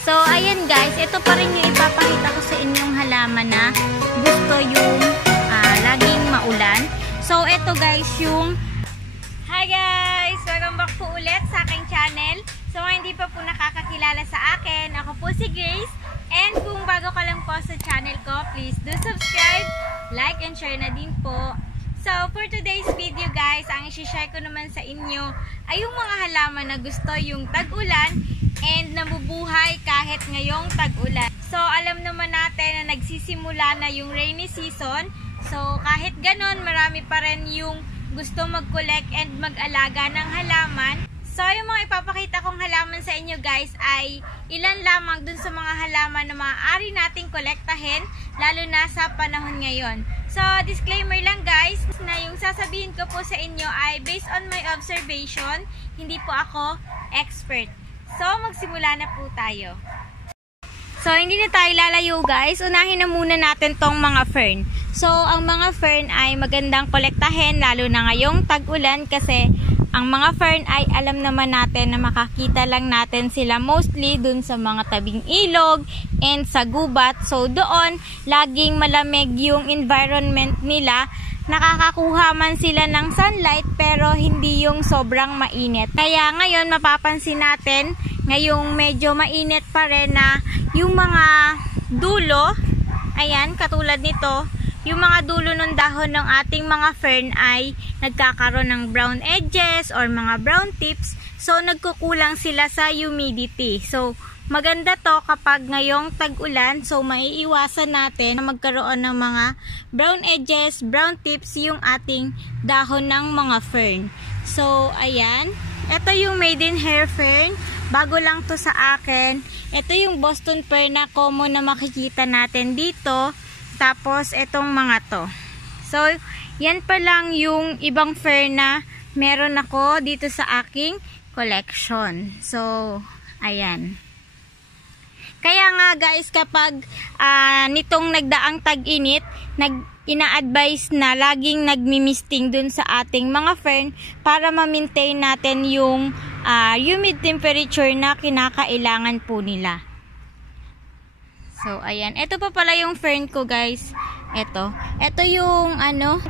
So, ayan guys, ito pa rin yung ipapakita ko sa inyong halaman na gusto yung laging maulan. So, ito guys yung... Hi guys! Welcome back po ulit sa aking channel. So, hindi pa po nakakakilala sa akin. Ako po si Grace. And kung bago ka lang po sa channel ko, please do subscribe, like, and share na din po. So, for today's video guys, ang isi-share ko naman sa inyo ay yung mga halaman na gusto yung tag-ulan and nabubuhay kahit ngayong tag-ulan. So, alam naman natin na nagsisimula na yung rainy season. So, kahit ganon, marami pa rin yung gusto mag-collect and mag-alaga ng halaman. So, yung mga ipapakita kong halaman sa inyo guys ay ilan lamang dun sa mga halaman na maaari nating kolektahin, lalo na sa panahon ngayon. So, disclaimer lang guys, na yung sasabihin ko po sa inyo ay based on my observation, hindi po ako expert. So, magsimula na po tayo. So, hindi na tayo lalayo guys. Unahin na muna natin tong mga fern. So, ang mga fern ay magandang kolektahin lalo na ngayong tag-ulan kasi ang mga fern ay alam naman natin na makakita lang natin sila mostly dun sa mga tabing ilog and sa gubat. So, doon laging malamig yung environment nila. Nakakakuha man sila ng sunlight pero hindi yung sobrang mainit. Kaya ngayon mapapansin natin ngayong medyo mainit pa rin na yung mga dulo, ayan, katulad nito, yung mga dulo ng dahon ng ating mga fern ay nagkakaroon ng brown edges or mga brown tips. So, nagkukulang sila sa humidity. So, maganda to kapag ngayong tag-ulan. So, maiiwasan natin na magkaroon ng mga brown edges, brown tips yung ating dahon ng mga fern. So, ayan. Ito yung maiden hair fern. Bago lang to sa akin. Ito yung Boston fern na common na makikita natin dito. Tapos, itong mga to. So, yan pa lang yung ibang fern na meron ako dito sa aking collection. So, ayan. Kaya nga guys, kapag nitong nagdaang tag-init, ina-advise na laging nagmi-misting dun sa ating mga fern para ma-maintain natin yung humid temperature na kinakailangan po nila. So, ayan. Ito pa pala yung fern ko, guys. Ito yung,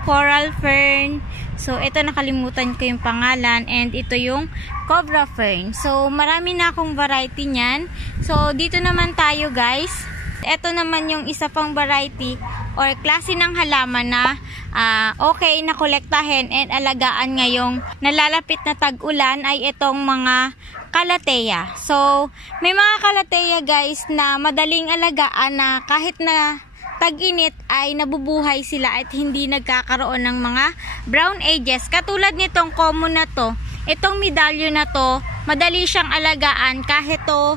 coral fern. So, ito nakalimutan ko yung pangalan. And ito yung cobra fern. So, marami na akong variety niyan. So, dito naman tayo, guys. Ito naman yung isa pang variety or klase ng halaman na okay na kolektahin and alagaan ngayong nalalapit na tag-ulan ay itong mga Calathea. So, may mga Calathea guys na madaling alagaan na kahit na tag-init ay nabubuhay sila at hindi nagkakaroon ng mga brown edges. Katulad nitong common na to, itong medallion na to, madali siyang alagaan kahit to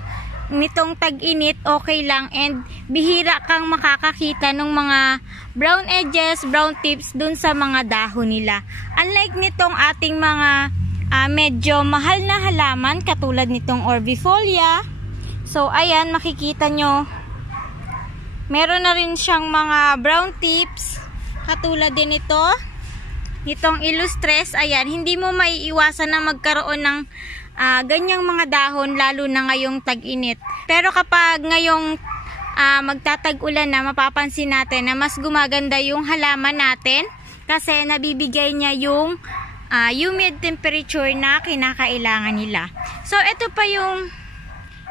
nitong tag-init okay lang and bihira kang makakakita ng mga brown edges, brown tips dun sa mga dahon nila. Unlike nitong ating mga medyo mahal na halaman katulad nitong Orbifolia. So, ayan, makikita nyo. Meron na rin siyang mga brown tips. Katulad din ito. Nitong Illustres. Ayan, hindi mo maiiwasan na magkaroon ng ganyang mga dahon lalo na ngayong tag-init. Pero kapag ngayong magtatag-ulan na, mapapansin natin na mas gumaganda yung halaman natin kasi nabibigay niya yung humid temperature na kinakailangan nila. So, ito pa yung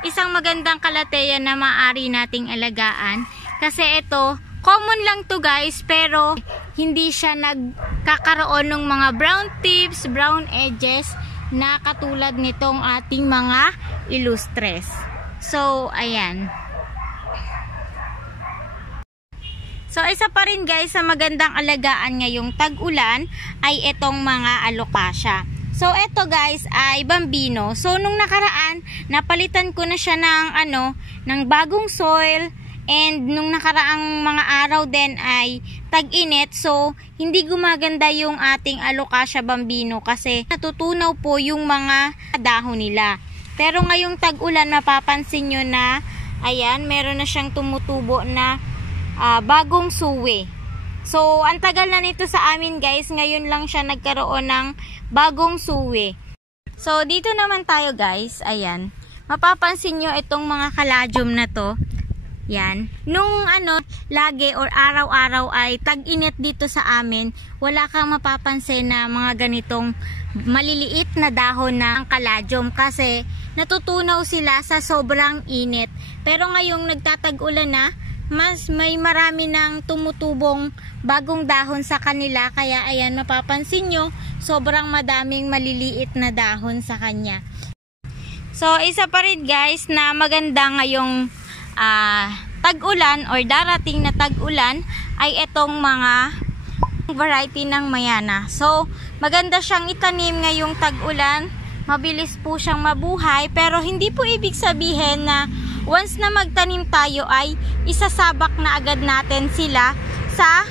isang magandang Calathea na maaari nating alagaan. Kasi ito, common lang to guys, pero hindi siya nagkakaroon ng mga brown tips, brown edges na katulad nitong ating mga Illustres. So, ayan. So, isa pa rin guys sa magandang alagaan ngayong tag-ulan ay itong mga Alocasia. So, ito guys ay Bambino. So, nung nakaraan, napalitan ko na siya ng bagong soil and nung nakaraang mga araw din ay tag-init. So, hindi gumaganda yung ating Alocasia Bambino kasi natutunaw po yung mga dahon nila. Pero ngayong tag-ulan, mapapansin nyo na, ayan, meron na siyang tumutubo na bagong suwi. So, ang tagal na nito sa amin guys. Ngayon lang siya nagkaroon ng bagong suwi. So, dito naman tayo guys. Ayan. mapapansin nyo itong mga kaladium na to. Yan. Nung lagi or araw-araw ay tag-init dito sa amin, wala kang mapapansin na mga ganitong maliliit na dahon ng kaladium kasi natutunaw sila sa sobrang init. Pero ngayong nagtatag-ulan na, mas may marami ng tumutubong bagong dahon sa kanila. Kaya ayan, mapapansin nyo, sobrang madaming maliliit na dahon sa kanya. So, isa pa rin guys na maganda ngayong tag-ulan or darating na tag-ulan ay itong mga variety ng mayana. So, maganda siyang itanim ngayong tag-ulan. Mabilis po siyang mabuhay, pero hindi po ibig sabihin na once na magtanim tayo ay isasabak na agad natin sila sa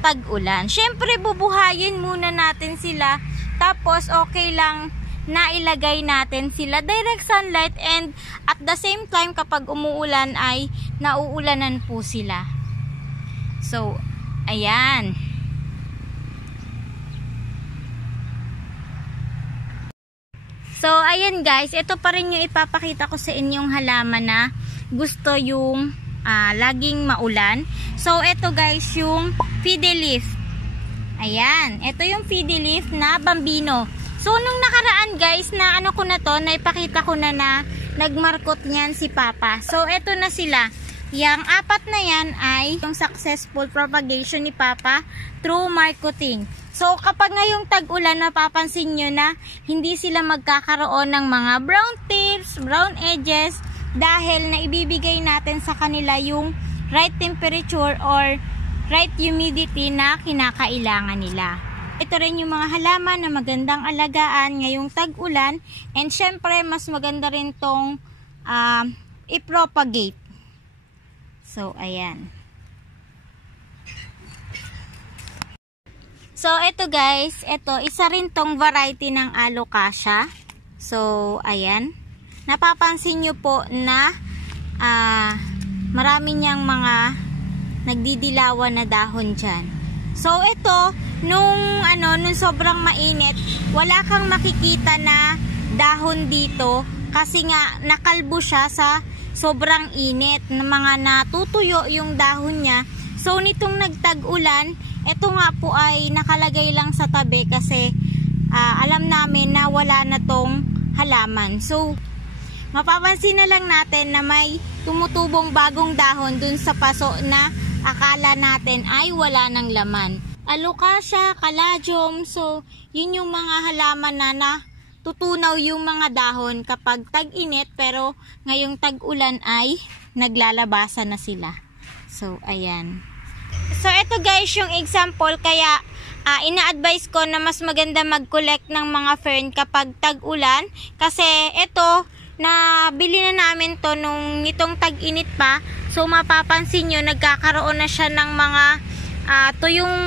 tag-ulan. Syempre, bubuhayin muna natin sila, tapos okay lang na ilagay natin sila direct sunlight, and at the same time kapag umuulan ay nauulanan po sila. So, ayan. So, ayan guys, ito pa rin yung ipapakita ko sa inyong halaman na gusto yung laging maulan. So, ito guys yung fiddleleaf. Ayan, ito yung fiddleleaf na bambino. So, nung nakaraan guys, na ko na to, naipakita ko na nagmarkot niyan si Papa. So, eto na sila. Yang apat na yan ay yung successful propagation ni Papa through marketing. So, kapag ngayong tag-ulan, napapansin nyo na hindi sila magkakaroon ng mga brown tips, brown edges, dahil na ibibigay natin sa kanila yung right temperature or right humidity na kinakailangan nila. Ito rin yung mga halaman na magandang alagaan ngayong tag-ulan, and syempre mas maganda rin tong i-propagate. So, ayan. So, ito guys, ito isa rin tong variety ng alocasia. So, ayan. Napapansin nyo po na marami niyang mga nagdidilawan na dahon dyan. So, ito, nung sobrang mainit, wala kang makikita na dahon dito kasi nga nakalbo siya sa sobrang init, na mga natutuyo yung dahon niya. So, nitong nagtag-ulan, ito nga po ay nakalagay lang sa tabi kasi alam namin na wala na tong halaman. So, mapapansin na lang natin na may tumutubong bagong dahon dun sa paso na akala natin ay wala ng laman. Alocasia, caladium, so yun yung mga halaman na tutunaw yung mga dahon kapag tag-init, pero ngayong tag-ulan ay naglalabasan na sila. So, ayan. So, ito guys yung example, kaya ina-advise ko na mas maganda mag-collect ng mga fern kapag tag-ulan, kasi ito, nabili na namin to nung itong tag-init pa. So, mapapansin nyo, nagkakaroon na siya ng mga tuyong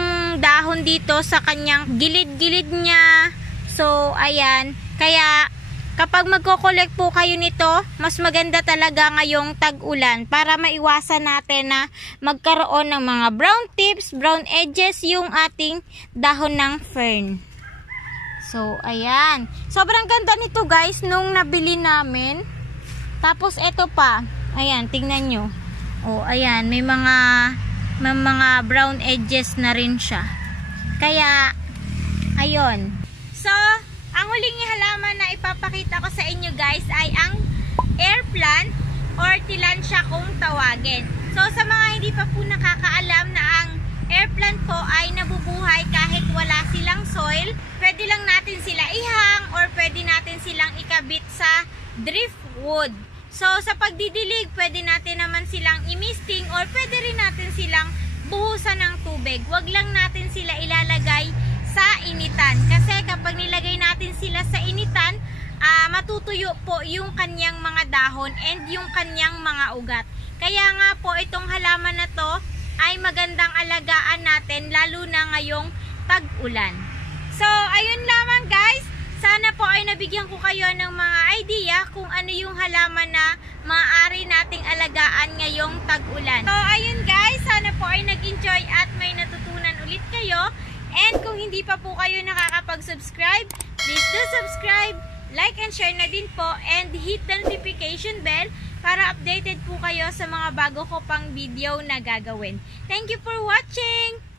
dahon dito sa kanyang gilid-gilid niya. So, ayan. Kaya, kapag magko-collect po kayo nito, mas maganda talaga ngayong tag-ulan para maiwasan natin na magkaroon ng mga brown tips, brown edges yung ating dahon ng fern. So, ayan. Sobrang ganda nito guys nung nabili namin. Tapos, eto pa. Ayan, tingnan nyo. Oh, ayan. May mga brown edges na rin siya. Kaya, ayun. So, ang huling halaman na ipapakita ko sa inyo guys ay ang air plant or tilansya kung tawagin. So, sa mga hindi pa po nakakaalam na ang air plant po ay nabubuhay kahit wala silang soil. Pwede lang natin sila ihang or pwede natin silang ikabit sa driftwood. So, sa pagdidilig, pwede natin naman silang i-misting or pwede rin natin silang buhusan ng tubig. Huwag lang natin sila ilalagay sa initan. Kasi kapag nilagay natin sila sa initan, matutuyo po yung kanyang mga dahon and yung kanyang mga ugat. Kaya nga po, itong halaman na to ay magandang alagaan natin lalo na ngayong tag-ulan. So, ayun lamang guys. Sana po ay nabigyan ko kayo ng mga idea kung ano yung halaman na maaari nating alagaan ngayong tag-ulan. So, ayun guys, sana po ay nag-enjoy at may natutunan ulit kayo. And kung hindi pa po kayo nakakapag-subscribe, please do subscribe, like and share na din po, and hit the notification bell para updated po kayo sa mga bago ko pang video na gagawin. Thank you for watching!